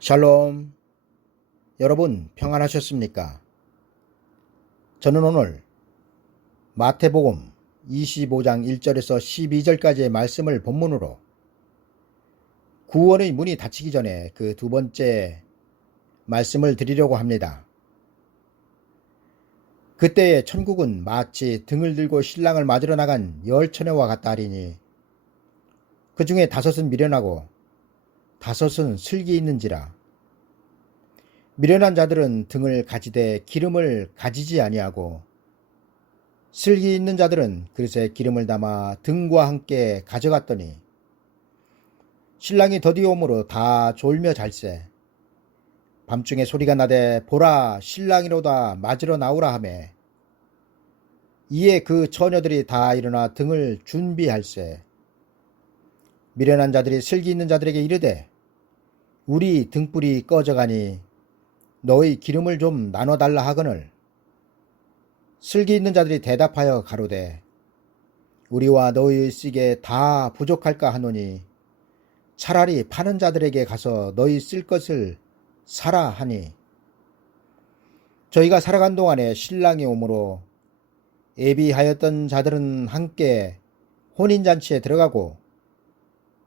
샬롬. 여러분 평안하셨습니까? 저는 오늘 마태복음 25장 1절에서 12절까지의 말씀을 본문으로 구원의 문이 닫히기 전에 그 두 번째 말씀을 드리려고 합니다. 그때의 천국은 마치 등을 들고 신랑을 맞으러 나간 열 처녀와 같다 하리니 그 중에 5은 미련하고 5은 슬기 있는지라. 미련한 자들은 등을 가지되 기름을 가지지 아니하고 슬기 있는 자들은 그릇에 기름을 담아 등과 함께 가져갔더니 신랑이 더디어 오므로 다 졸며 잘세. 밤중에 소리가 나되 보라 신랑이로다 맞으러 나오라 하매 이에 그 처녀들이 다 일어나 등을 준비할세. 미련한 자들이 슬기 있는 자들에게 이르되 우리 등불이 꺼져가니 너희 기름을 좀 나눠달라 하거늘 슬기 있는 자들이 대답하여 가로되 우리와 너희의 씩에 다 부족할까 하노니 차라리 파는 자들에게 가서 너희 쓸 것을 사라 하니 저희가 살아간 동안에 신랑이 오므로 예비하였던 자들은 함께 혼인잔치에 들어가고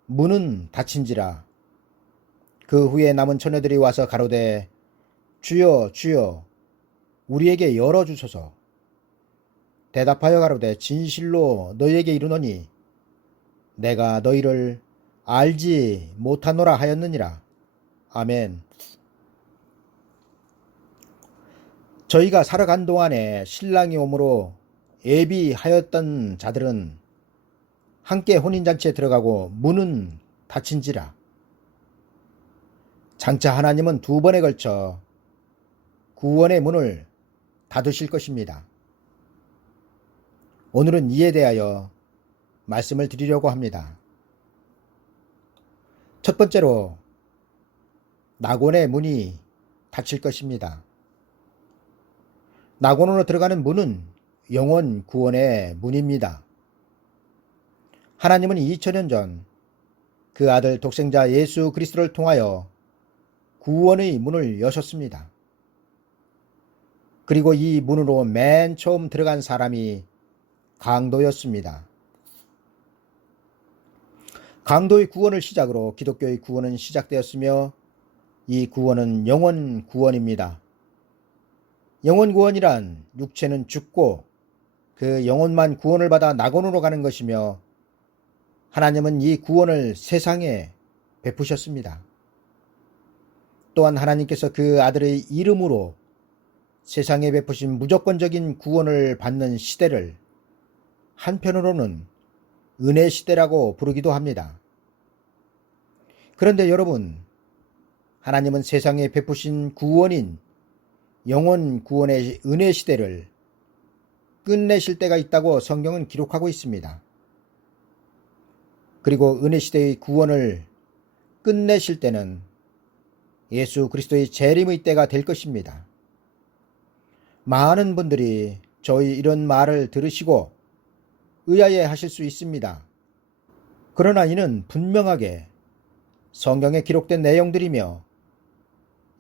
문은 닫힌지라. 그 후에 남은 처녀들이 와서 가로되 주여 주여 우리에게 열어주소서. 대답하여 가로되 진실로 너희에게 이르노니 내가 너희를 알지 못하노라 하였느니라. 아멘. 저희가 살아간 동안에 신랑이 오므로 예비하였던 자들은 함께 혼인잔치에 들어가고 문은 닫힌지라. 장차 하나님은 2번에 걸쳐 구원의 문을 닫으실 것입니다. 오늘은 이에 대하여 말씀을 드리려고 합니다. 첫 번째로 낙원의 문이 닫힐 것입니다. 낙원으로 들어가는 문은 영원 구원의 문입니다. 하나님은 2000년 전 그 아들 독생자 예수 그리스도를 통하여 구원의 문을 여셨습니다. 그리고 이 문으로 맨 처음 들어간 사람이 강도였습니다. 강도의 구원을 시작으로 기독교의 구원은 시작되었으며 이 구원은 영원 구원입니다. 영원 구원이란 육체는 죽고 그 영혼만 구원을 받아 낙원으로 가는 것이며 하나님은 이 구원을 세상에 베푸셨습니다. 또한 하나님께서 그 아들의 이름으로 세상에 베푸신 무조건적인 구원을 받는 시대를 한편으로는 은혜 시대라고 부르기도 합니다. 그런데 여러분, 하나님은 세상에 베푸신 구원인 영원 구원의 은혜 시대를 끝내실 때가 있다고 성경은 기록하고 있습니다. 그리고 은혜 시대의 구원을 끝내실 때는 예수 그리스도의 재림의 때가 될 것입니다. 많은 분들이 저희 이런 말을 들으시고 의아해 하실 수 있습니다. 그러나 이는 분명하게 성경에 기록된 내용들이며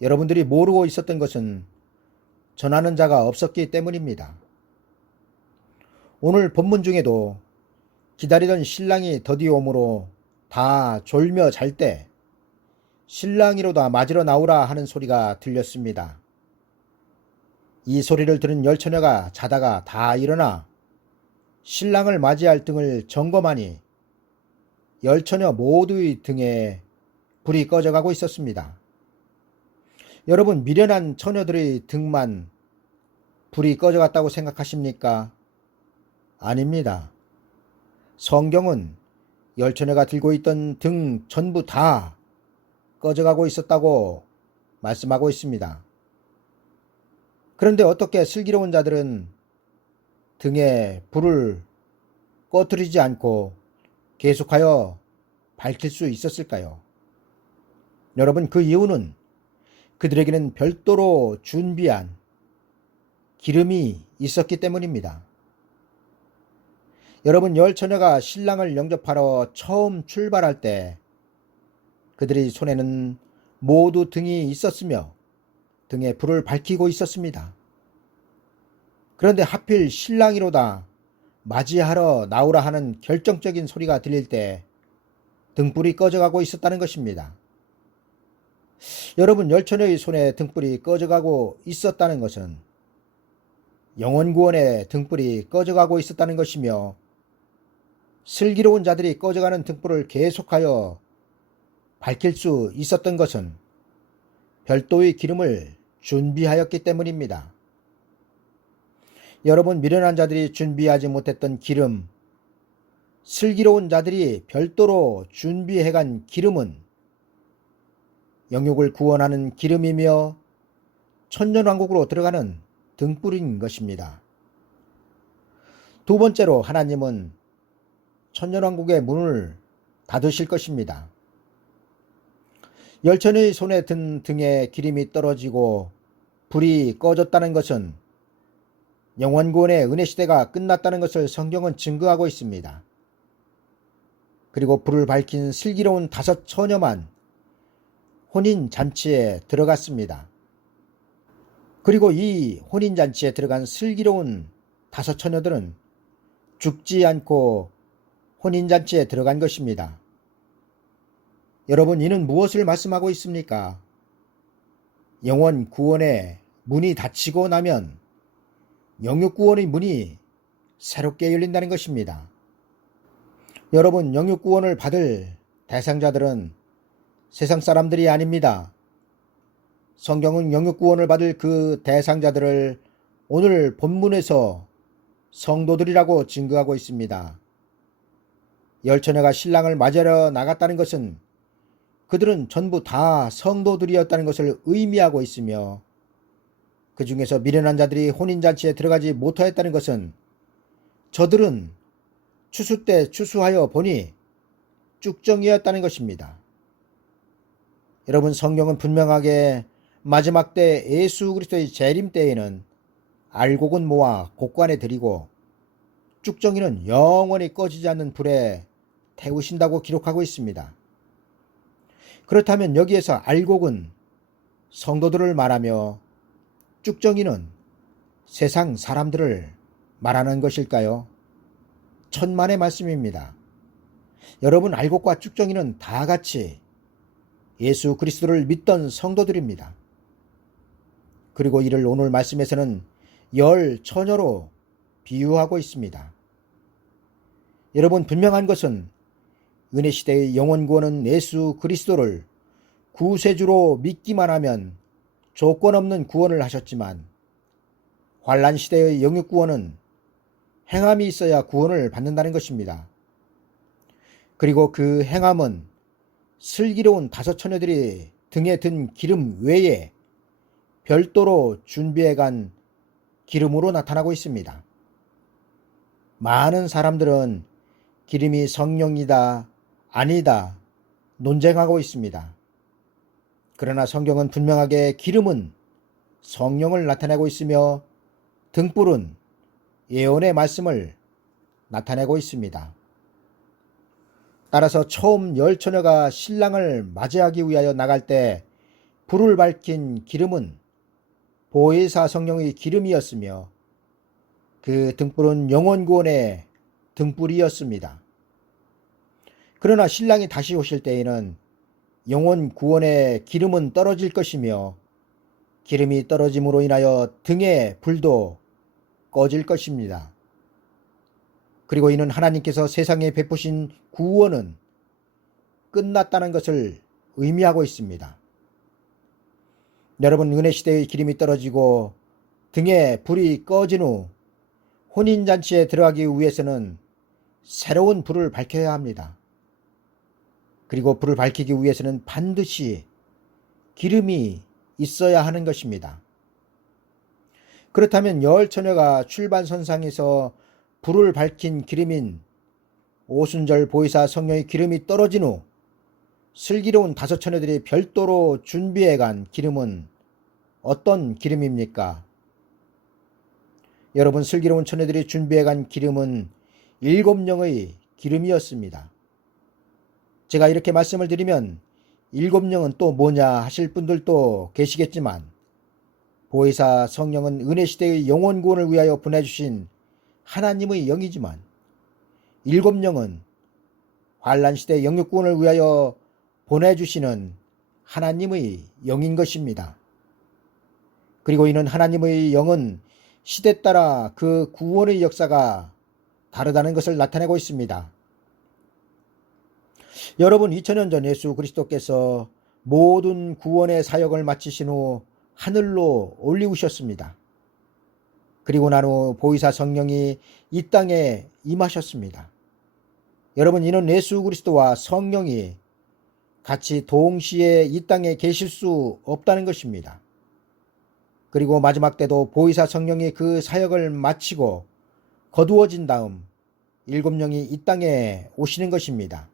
여러분들이 모르고 있었던 것은 전하는 자가 없었기 때문입니다. 오늘 본문 중에도 기다리던 신랑이 더디어 오므로 다 졸며 잘 때 신랑이로다 맞으러 나오라 하는 소리가 들렸습니다. 이 소리를 들은 열 처녀가 자다가 다 일어나 신랑을 맞이할 등을 점검하니 열 처녀 모두의 등에 불이 꺼져가고 있었습니다. 여러분, 미련한 처녀들의 등만 불이 꺼져갔다고 생각하십니까? 아닙니다. 성경은 열 처녀가 들고 있던 등 전부 다 꺼져가고 있었다고 말씀하고 있습니다. 그런데 어떻게 슬기로운 자들은 등에 불을 꺼뜨리지 않고 계속하여 밝힐 수 있었을까요? 여러분, 그 이유는 그들에게는 별도로 준비한 기름이 있었기 때문입니다. 여러분, 열 처녀가 신랑을 영접하러 처음 출발할 때 그들의 손에는 모두 등이 있었으며 등에 불을 밝히고 있었습니다. 그런데 하필 신랑이로다 맞이하러 나오라 하는 결정적인 소리가 들릴 때 등불이 꺼져가고 있었다는 것입니다. 여러분, 열처녀의 손에 등불이 꺼져가고 있었다는 것은 영혼구원의 등불이 꺼져가고 있었다는 것이며, 슬기로운 자들이 꺼져가는 등불을 계속하여 밝힐 수 있었던 것은 별도의 기름을 준비하였기 때문입니다. 여러분, 미련한 자들이 준비하지 못했던 기름, 슬기로운 자들이 별도로 준비해간 기름은 영육을 구원하는 기름이며 천년왕국으로 들어가는 등불인 것입니다. 두 번째로, 하나님은 천년왕국의 문을 닫으실 것입니다. 열처녀의 손에 든 등에 기름이 떨어지고 불이 꺼졌다는 것은 영원구원의 은혜시대가 끝났다는 것을 성경은 증거하고 있습니다. 그리고 불을 밝힌 슬기로운 5 처녀만 혼인잔치에 들어갔습니다. 그리고 이 혼인잔치에 들어간 슬기로운 5 처녀들은 죽지 않고 혼인잔치에 들어간 것입니다. 여러분, 이는 무엇을 말씀하고 있습니까? 영원 구원의 문이 닫히고 나면 영육 구원의 문이 새롭게 열린다는 것입니다. 여러분, 영육 구원을 받을 대상자들은 세상 사람들이 아닙니다. 성경은 영육 구원을 받을 그 대상자들을 오늘 본문에서 성도들이라고 증거하고 있습니다. 열처녀가 신랑을 맞이하러 나갔다는 것은 그들은 전부 다 성도들이었다는 것을 의미하고 있으며, 그 중에서 미련한 자들이 혼인잔치에 들어가지 못하였다는 것은 저들은 추수 때 추수하여 보니 쭉정이었다는 것입니다. 여러분, 성경은 분명하게 마지막 때 예수 그리스도의 재림 때에는 알곡은 모아 곡관에 들이고 쭉정이는 영원히 꺼지지 않는 불에 태우신다고 기록하고 있습니다. 그렇다면 여기에서 알곡은 성도들을 말하며 쭉정이는 세상 사람들을 말하는 것일까요? 천만의 말씀입니다. 여러분, 알곡과 쭉정이는 다 같이 예수 그리스도를 믿던 성도들입니다. 그리고 이를 오늘 말씀에서는 10 처녀로 비유하고 있습니다. 여러분, 분명한 것은 은혜시대의 영원구원은 예수 그리스도를 구세주로 믿기만 하면 조건 없는 구원을 하셨지만, 환란시대의 영육구원은 행함이 있어야 구원을 받는다는 것입니다. 그리고 그 행함은 슬기로운 5 처녀들이 등에 든 기름 외에 별도로 준비해간 기름으로 나타나고 있습니다. 많은 사람들은 기름이 성령이다, 아니다 논쟁하고 있습니다. 그러나 성경은 분명하게 기름은 성령을 나타내고 있으며 등불은 예언의 말씀을 나타내고 있습니다. 따라서 처음 10 처녀가 신랑을 맞이하기 위하여 나갈 때 불을 밝힌 기름은 보혜사 성령의 기름이었으며, 그 등불은 영원구원의 등불이었습니다. 그러나 신랑이 다시 오실 때에는 영원구원의 기름은 떨어질 것이며, 기름이 떨어짐으로 인하여 등의 불도 꺼질 것입니다. 그리고 이는 하나님께서 세상에 베푸신 구원은 끝났다는 것을 의미하고 있습니다. 여러분, 은혜시대의 기름이 떨어지고 등에 불이 꺼진 후 혼인잔치에 들어가기 위해서는 새로운 불을 밝혀야 합니다. 그리고 불을 밝히기 위해서는 반드시 기름이 있어야 하는 것입니다. 그렇다면 10 처녀가 출발선상에서 불을 밝힌 기름인 오순절 보혜사 성령의 기름이 떨어진 후 슬기로운 5 처녀들이 별도로 준비해간 기름은 어떤 기름입니까? 여러분, 슬기로운 처녀들이 준비해간 기름은 7 영의 기름이었습니다. 제가 이렇게 말씀을 드리면 일곱 영은 또 뭐냐 하실 분들도 계시겠지만 보혜사 성령은 은혜시대의 영혼 구원을 위하여 보내주신 하나님의 영이지만 일곱 영은 환란시대 영육 구원을 위하여 보내주시는 하나님의 영인 것입니다. 그리고 이는 하나님의 영은 시대 따라 그 구원의 역사가 다르다는 것을 나타내고 있습니다. 여러분, 2000년 전 예수 그리스도께서 모든 구원의 사역을 마치신 후 하늘로 올리우셨습니다. 그리고 난 후 보혜사 성령이 이 땅에 임하셨습니다. 여러분, 이는 예수 그리스도와 성령이 같이 동시에 이 땅에 계실 수 없다는 것입니다. 그리고 마지막 때도 보혜사 성령이 그 사역을 마치고 거두어진 다음 일곱 영이 이 땅에 오시는 것입니다.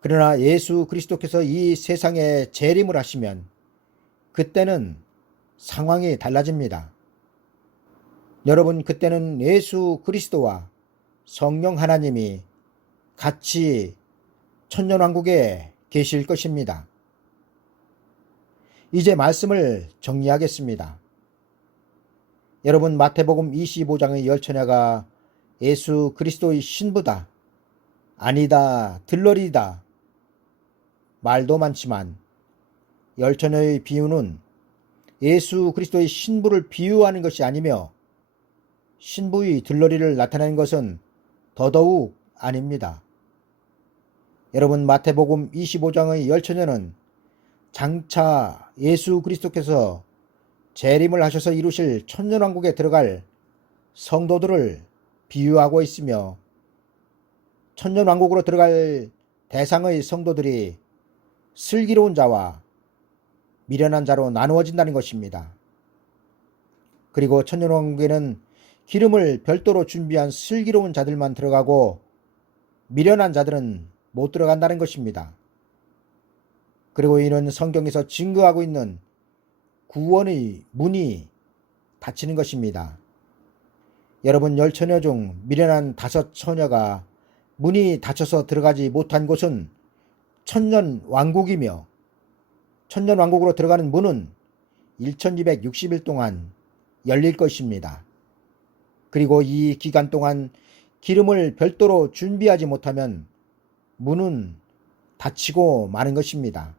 그러나 예수 그리스도께서 이 세상에 재림을 하시면 그때는 상황이 달라집니다. 여러분, 그때는 예수 그리스도와 성령 하나님이 같이 천년왕국에 계실 것입니다. 이제 말씀을 정리하겠습니다. 여러분, 마태복음 25장의 열처녀가 예수 그리스도의 신부다, 아니다, 들러리다 말도 많지만 열처녀의 비유는 예수 그리스도의 신부를 비유하는 것이 아니며 신부의 들러리를 나타내는 것은 더더욱 아닙니다. 여러분, 마태복음 25장의 열처녀는 장차 예수 그리스도께서 재림을 하셔서 이루실 천년왕국에 들어갈 성도들을 비유하고 있으며 천년왕국으로 들어갈 대상의 성도들이 슬기로운 자와 미련한 자로 나누어진다는 것입니다. 그리고 천년왕국에는 기름을 별도로 준비한 슬기로운 자들만 들어가고 미련한 자들은 못 들어간다는 것입니다. 그리고 이는 성경에서 증거하고 있는 구원의 문이 닫히는 것입니다. 여러분, 열처녀 중 미련한 5처녀가 문이 닫혀서 들어가지 못한 곳은 천년왕국이며 천년왕국으로 들어가는 문은 1260일 동안 열릴 것입니다. 그리고 이 기간 동안 기름을 별도로 준비하지 못하면 문은 닫히고 마는 것입니다.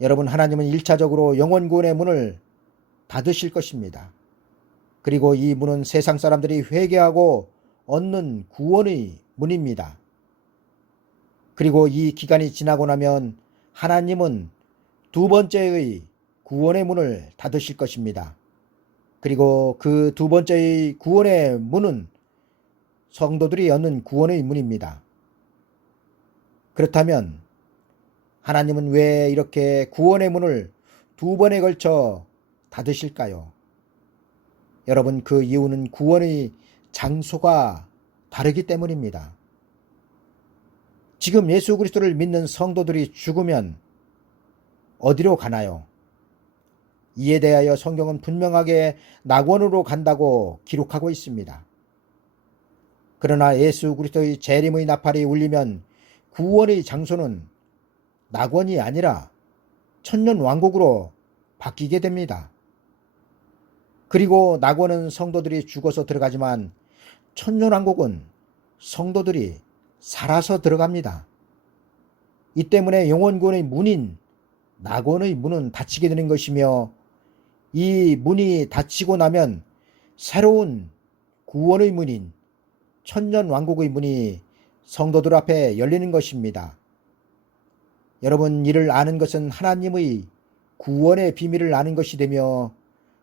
여러분, 하나님은 1차적으로 영혼구원의 문을 닫으실 것입니다. 그리고 이 문은 세상 사람들이 회개하고 얻는 구원의 문입니다. 그리고 이 기간이 지나고 나면 하나님은 두 번째의 구원의 문을 닫으실 것입니다. 그리고 그 두 번째의 구원의 문은 성도들이 얻는 구원의 문입니다. 그렇다면 하나님은 왜 이렇게 구원의 문을 두 번에 걸쳐 닫으실까요? 여러분, 그 이유는 구원의 장소가 다르기 때문입니다. 지금 예수 그리스도를 믿는 성도들이 죽으면 어디로 가나요? 이에 대하여 성경은 분명하게 낙원으로 간다고 기록하고 있습니다. 그러나 예수 그리스도의 재림의 나팔이 울리면 구원의 장소는 낙원이 아니라 천년왕국으로 바뀌게 됩니다. 그리고 낙원은 성도들이 죽어서 들어가지만 천년왕국은 성도들이 살아서 들어갑니다. 이 때문에 영혼구원의 문인 낙원의 문은 닫히게 되는 것이며 이 문이 닫히고 나면 새로운 구원의 문인 천년왕국의 문이 성도들 앞에 열리는 것입니다. 여러분, 이를 아는 것은 하나님의 구원의 비밀을 아는 것이 되며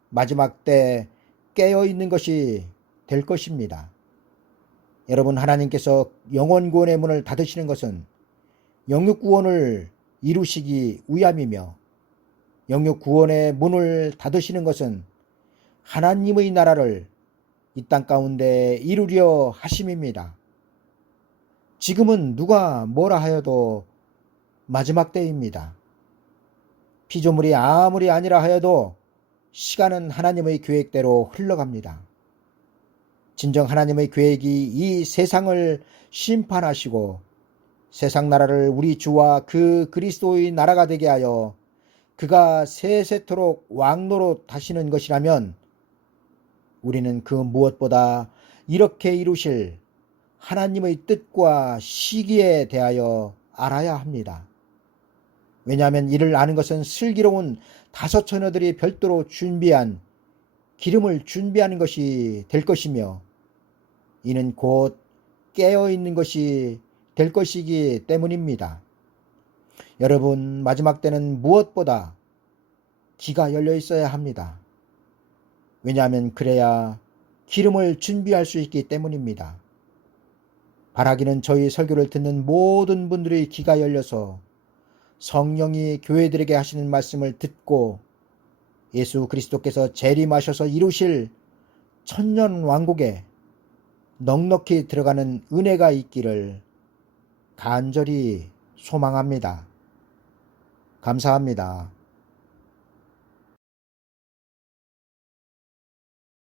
마지막 때 깨어있는 것이 될 것입니다. 여러분, 하나님께서 영혼구원의 문을 닫으시는 것은 영육구원을 이루시기 위함이며 영육구원의 문을 닫으시는 것은 하나님의 나라를 이 땅 가운데 이루려 하심입니다. 지금은 누가 뭐라 하여도 마지막 때입니다. 피조물이 아무리 아니라 하여도 시간은 하나님의 계획대로 흘러갑니다. 진정 하나님의 계획이 이 세상을 심판하시고 세상 나라를 우리 주와 그 그리스도의 나라가 되게 하여 그가 세세토록 왕노로 하시는 것이라면 우리는 그 무엇보다 이렇게 이루실 하나님의 뜻과 시기에 대하여 알아야 합니다. 왜냐하면 이를 아는 것은 슬기로운 5 처녀들이 별도로 준비한 기름을 준비하는 것이 될 것이며 이는 곧 깨어있는 것이 될 것이기 때문입니다. 여러분, 마지막 때는 무엇보다 귀가 열려 있어야 합니다. 왜냐하면 그래야 기름을 준비할 수 있기 때문입니다. 바라기는 저희 설교를 듣는 모든 분들의 귀가 열려서 성령이 교회들에게 하시는 말씀을 듣고 예수 그리스도께서 재림하셔서 이루실 천년왕국에 넉넉히 들어가는 은혜가 있기를 간절히 소망합니다. 감사합니다.